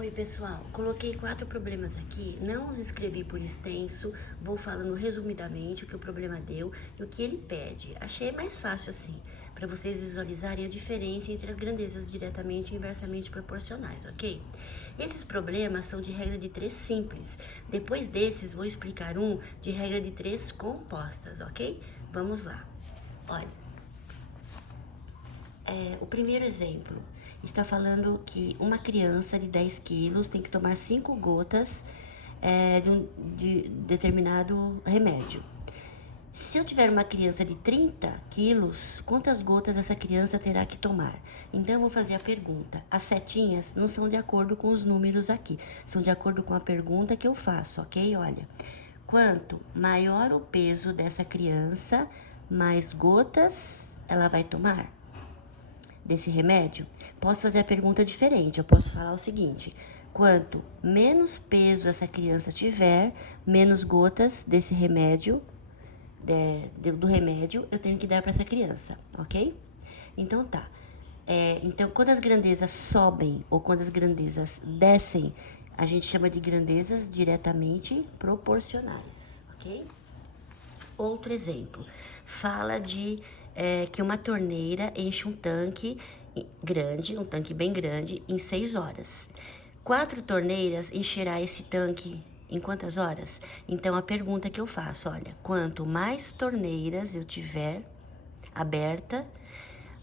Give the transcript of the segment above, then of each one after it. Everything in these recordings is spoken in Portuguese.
Oi, pessoal. Coloquei 4 problemas aqui, não os escrevi por extenso, vou falando resumidamente o que o problema deu e o que ele pede. Achei mais fácil assim, para vocês visualizarem a diferença entre as grandezas diretamente e inversamente proporcionais, ok? Esses problemas são de regra de 3 simples. Depois desses, vou explicar um de regra de 3 compostas, ok? Vamos lá. Olha, o primeiro exemplo está falando que uma criança de 10 quilos tem que tomar 5 gotas de determinado remédio. Se eu tiver uma criança de 30 quilos, quantas gotas essa criança terá que tomar? Então, eu vou fazer a pergunta. As setinhas não são de acordo com os números aqui, são de acordo com a pergunta que eu faço, ok? Olha, quanto maior o peso dessa criança, mais gotas ela vai tomar desse remédio? Posso fazer a pergunta diferente. Eu posso falar o seguinte: quanto menos peso essa criança tiver, menos gotas desse remédio, do remédio, eu tenho que dar para essa criança, ok? Então tá. Então, quando as grandezas sobem ou quando as grandezas descem, a gente chama de grandezas diretamente proporcionais, ok? Outro exemplo, fala de que uma torneira enche um tanque grande, um tanque bem grande, em 6 horas. 4 torneiras encherá esse tanque em quantas horas? Então, a pergunta que eu faço, olha, quanto mais torneiras eu tiver aberta,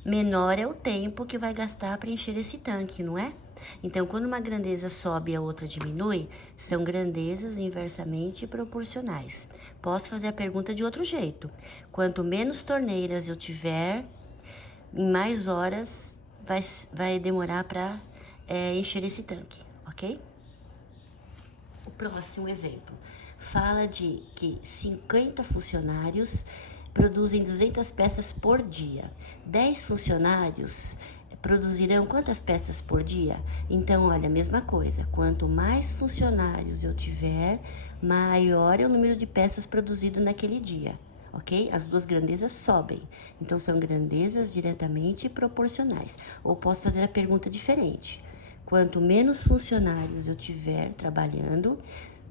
menor é o tempo que vai gastar para encher esse tanque, não é? Então, quando uma grandeza sobe e a outra diminui, são grandezas inversamente proporcionais. Posso fazer a pergunta de outro jeito. Quanto menos torneiras eu tiver, em mais horas vai demorar para encher esse tanque, ok? O próximo exemplo fala de que 50 funcionários produzem 200 peças por dia. 10 funcionários produzirão quantas peças por dia? Então, olha, a mesma coisa. Quanto mais funcionários eu tiver, maior é o número de peças produzido naquele dia, ok? As duas grandezas sobem. Então, são grandezas diretamente proporcionais. Ou posso fazer a pergunta diferente. Quanto menos funcionários eu tiver trabalhando,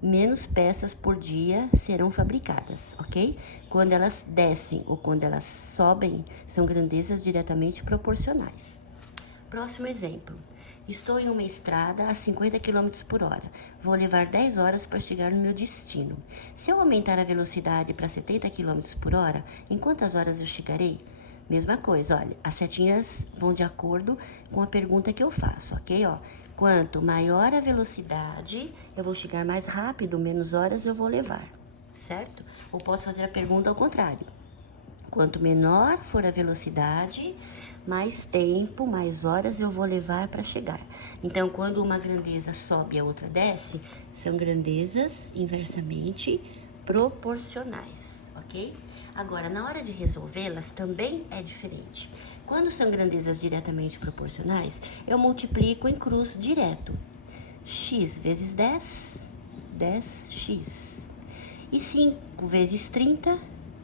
menos peças por dia serão fabricadas, ok? Quando elas descem ou quando elas sobem, são grandezas diretamente proporcionais. Próximo exemplo. Estou em uma estrada a 50 km por hora. Vou levar 10 horas para chegar no meu destino. Se eu aumentar a velocidade para 70 km por hora, em quantas horas eu chegarei? Mesma coisa, olha, as setinhas vão de acordo com a pergunta que eu faço, ok? Ó, quanto maior a velocidade, eu vou chegar mais rápido, menos horas eu vou levar, certo? Ou posso fazer a pergunta ao contrário. Quanto menor for a velocidade, mais tempo, mais horas eu vou levar para chegar. Então, quando uma grandeza sobe e a outra desce, são grandezas inversamente proporcionais, ok? Agora, na hora de resolvê-las, também é diferente. Quando são grandezas diretamente proporcionais, eu multiplico em cruz direto. X vezes 10, 10x. E 5 vezes 30,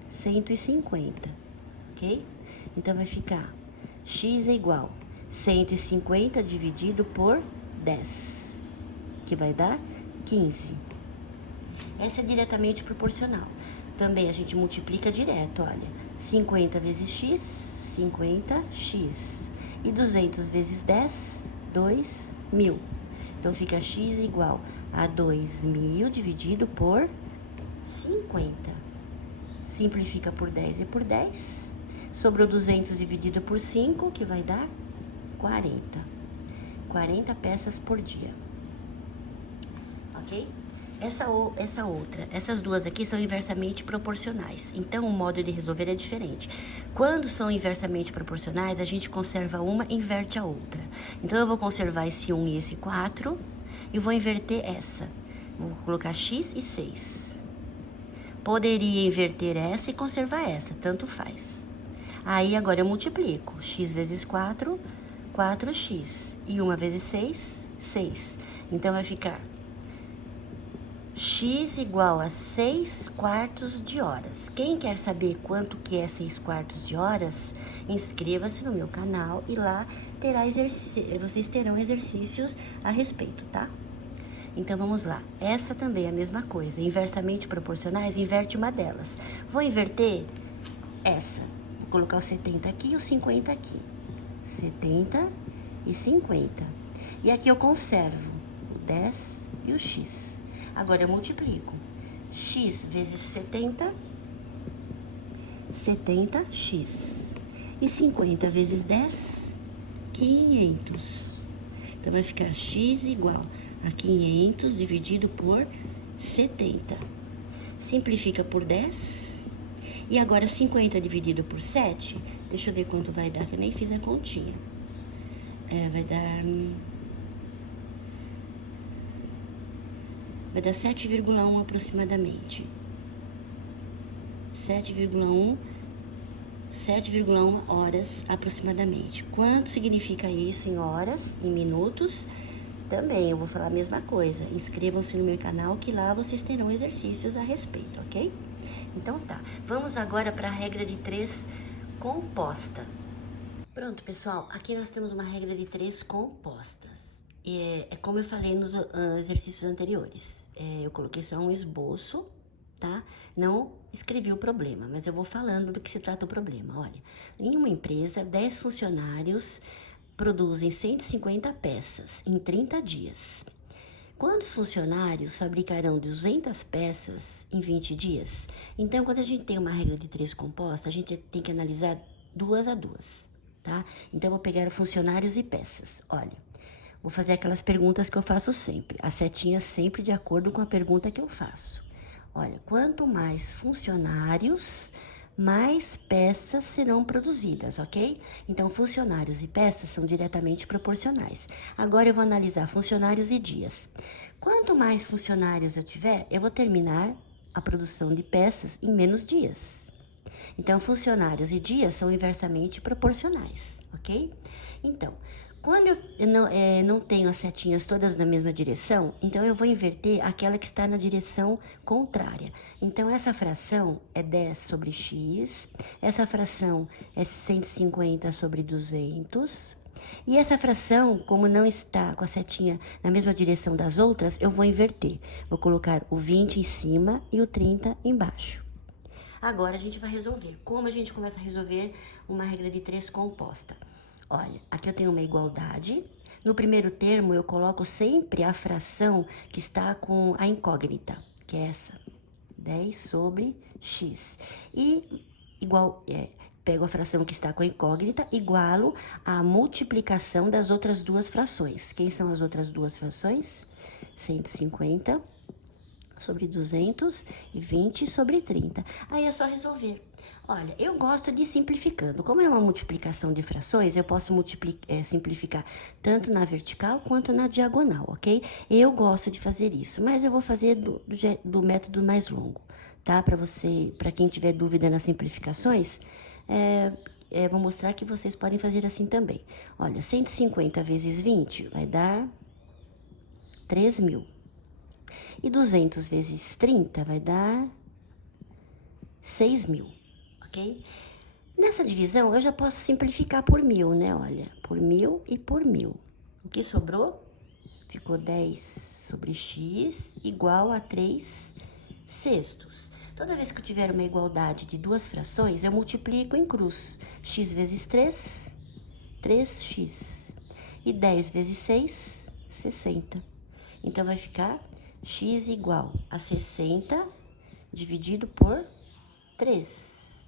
150, ok? Então, vai ficar x é igual 150 dividido por 10, que vai dar 15. Essa é diretamente proporcional. Também a gente multiplica direto, olha. 50 vezes x, 50x. E 200 vezes 10, 2.000. Então, fica x igual a 2.000 dividido por 50. Simplifica por 10 e por 10. Sobrou 200 dividido por 5, que vai dar 40. 40 peças por dia. Ok? Essas duas aqui são inversamente proporcionais. Então, o modo de resolver é diferente. Quando são inversamente proporcionais, a gente conserva uma e inverte a outra. Então, eu vou conservar esse 1 e esse 4 e vou inverter essa. Vou colocar x e 6. Poderia inverter essa e conservar essa, tanto faz. Aí, agora eu multiplico. X vezes 4, 4x. E 1 vezes 6, 6. Então, vai ficar x igual a 6/4 de horas. Quem quer saber quanto que é 6/4 de horas, inscreva-se no meu canal e lá vocês terão exercícios a respeito, tá? Então, vamos lá. Essa também é a mesma coisa. Inversamente proporcionais, inverte uma delas. Vou inverter essa. Vou colocar o 70 aqui e o 50 aqui. 70 e 50. E aqui eu conservo o 10 e o x. Agora, eu multiplico. X vezes 70, 70x. E 50 vezes 10, 500. Então, vai ficar x igual a 500 dividido por 70. Simplifica por 10. E agora, 50 dividido por 7, deixa eu ver quanto vai dar, que eu nem fiz a continha. Vai dar 7,1 aproximadamente. 7,1 horas aproximadamente. Quanto significa isso em horas, em minutos? Também eu vou falar a mesma coisa. Inscrevam-se no meu canal que lá vocês terão exercícios a respeito, ok? Então tá, vamos agora para a regra de 3 composta. Pronto, pessoal, aqui nós temos uma regra de 3 compostas. É como eu falei nos exercícios anteriores. Eu coloquei só um esboço, tá? Não escrevi o problema, mas eu vou falando do que se trata o problema. Olha, em uma empresa, 10 funcionários produzem 150 peças em 30 dias. Quantos funcionários fabricarão 200 peças em 20 dias? Então, quando a gente tem uma regra de 3 composta, a gente tem que analisar 2 a 2, tá? Então, eu vou pegar funcionários e peças. Olha, vou fazer aquelas perguntas que eu faço sempre. A setinha sempre de acordo com a pergunta que eu faço. Olha, quanto mais funcionários, mais peças serão produzidas, ok? Então, funcionários e peças são diretamente proporcionais. Agora, eu vou analisar funcionários e dias. Quanto mais funcionários eu tiver, eu vou terminar a produção de peças em menos dias. Então, funcionários e dias são inversamente proporcionais, ok? Então, quando eu não tenho as setinhas todas na mesma direção, então eu vou inverter aquela que está na direção contrária. Então, essa fração é 10 sobre x, essa fração é 150 sobre 200, e essa fração, como não está com a setinha na mesma direção das outras, eu vou inverter. Vou colocar o 20 em cima e o 30 embaixo. Agora, a gente vai resolver. Como a gente começa a resolver uma regra de 3 composta? Olha, aqui eu tenho uma igualdade. No primeiro termo, eu coloco sempre a fração que está com a incógnita, que é essa, 10 sobre x. E pego a fração que está com a incógnita, igualo a multiplicação das outras duas frações. Quem são as outras duas frações? 150 sobre 200 e 20 sobre 30. Aí é só resolver. Olha, eu gosto de ir simplificando. Como é uma multiplicação de frações, eu posso simplificar tanto na vertical quanto na diagonal, ok? Eu gosto de fazer isso, mas eu vou fazer do método mais longo, tá? Para quem tiver dúvida nas simplificações, vou mostrar que vocês podem fazer assim também. Olha, 150 vezes 20 vai dar 3.000. E 200 vezes 30 vai dar 6.000, ok? Nessa divisão, eu já posso simplificar por 1.000, né? Olha, por 1.000 e por 1.000. O que sobrou? Ficou 10 sobre x igual a 3 sextos. Toda vez que eu tiver uma igualdade de duas frações, eu multiplico em cruz. X vezes 3, 3x. E 10 vezes 6, 60. Então, vai ficar x igual a 60 dividido por 3,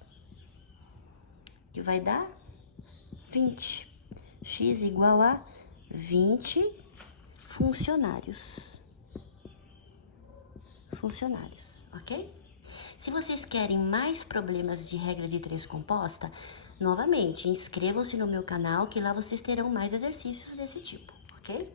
que vai dar 20. X igual a 20 funcionários, ok? Se vocês querem mais problemas de regra de 3 composta, novamente, inscrevam-se no meu canal, que lá vocês terão mais exercícios desse tipo, ok?